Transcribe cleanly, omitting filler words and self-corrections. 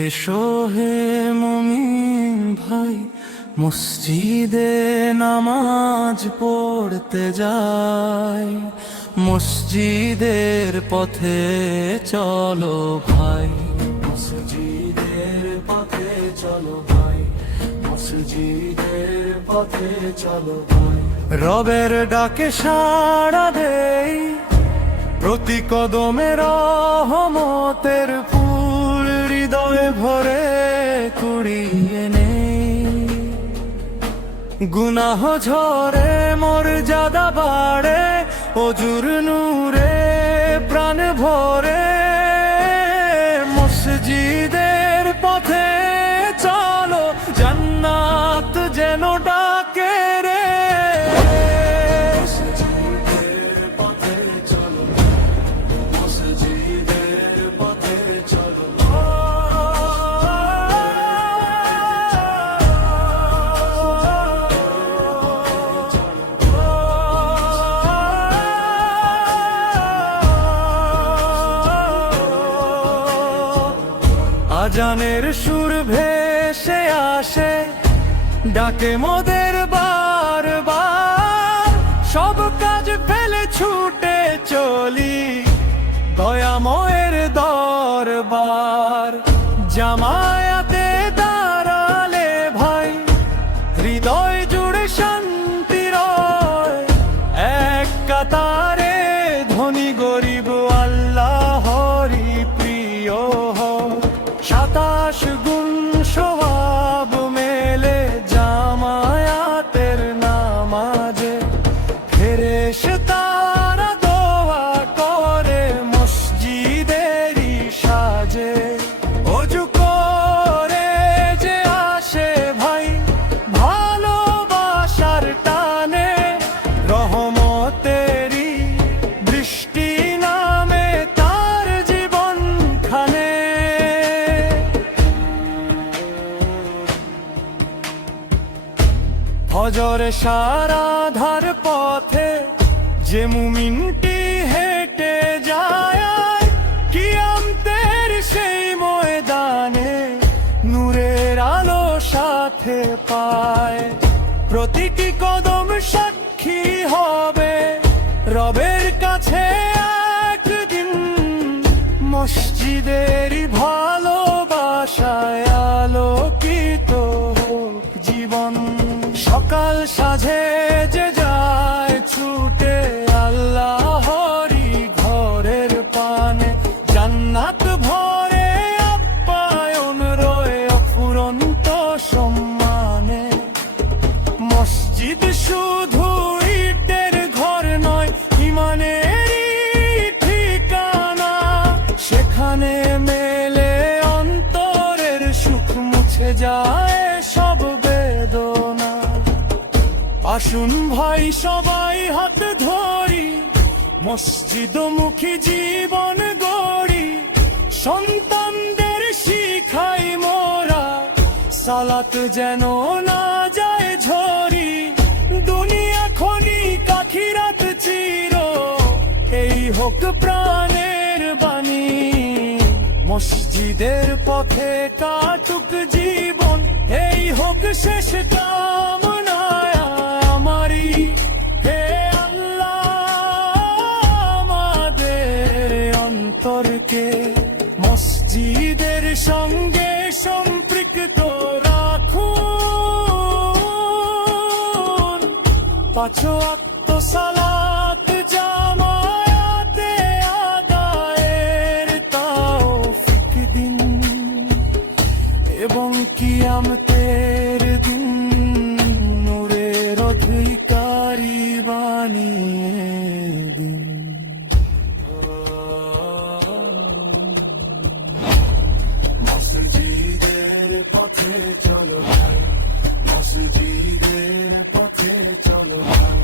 এসো হে মুমিন ভাই, মসজিদে নামাজ পড়তে যাই। মসজিদের পথে চলো ভাই, মসজিদের পথে চলো ভাই, মসজিদের পথে চলো ভাই। রবের ডাকে সাড়া দেই, প্রতি কদমে রহমতের ফুল হৃদয়ে ভরে কুড়িয়ে নেই। গুনাহ ঝরে মর্যাদা বাড়ে, অজুর নূরে প্রাণ ভরে। মসজিদের পথে চলো, জান্নাত যেন ডাকে রে। মসজিদের পথে চলো, মসজিদের পথে চলো। আজানের সুর ভেসে আসে, ডাকে মোদের বারবার। সব কাজ ফেলে ছুটে চলি দয়াময়ের দরবার। জামায়াতে দাঁড়ালে ভাই, হৃদয় জুড়ে শান্তি রয়। এক কাতারে ধনী গরিব আল্লাহরই প্রিয় হয়। 27 গুণ সওয়াব মেলে জামায়াতের নামাজে। ফেরেশতারা দোয়া করে মসজিদেরই সাজে। ওযু করে যে আসে ভাই, ভালোবাসার টানে। রহমতেরই বৃষ্টি নামে তার জীবনখানে। ফজরে সারাধার পথে যে মুমিনটি হেঁটে যায়, কিয়ামতের সেই ময়দানে নূরের আলো সাথে পায়। প্রতিটি কদম সাক্ষী হবে রবের কাছে একদিন। মসজিদেরই ভালোবাসায় আলোকিত হোক জীবন। সকাল সাজে যে যায় ছুটে আল্লাহরই ঘরের পানে। জান্নাত ভরে আপ্যায়ন রয়ে অফুরন্ত সম্মানে। মসজিদ শুধু ইটের ঘর নয়, ঈমানেরই ঠিকানা। সেখানে মেলে অন্তরের সুখ, মুছে যায় সব বেদনা। আসুন ভাই সবাই হাত ধরি, মসজিদমুখী জীবন গড়ি। সন্তানদের শিখাই মোরা, সালাত যেন না যায় ঝরি। দুনিয়া ক্ষণিক, আখিরাত চির, এই হোক প্রাণের বাণী। মসজিদের পথে কাটুক জীবন, এই হোক শেষ কামনা আমারি। হে আল্লাহ, আমাদের অন্তরকে মসজিদের সঙ্গে সম্পৃক্ত রাখুন। 5 ওয়াক্ত সালাত জামায়াতে আদায়ের তৌফিক দিন, এবং কিয়ামতের দিন নূরের অধিকারী বানিয়ে দিন। মসজিদের পথে চলো ভাই, মসজিদের পথে চলো ভাই,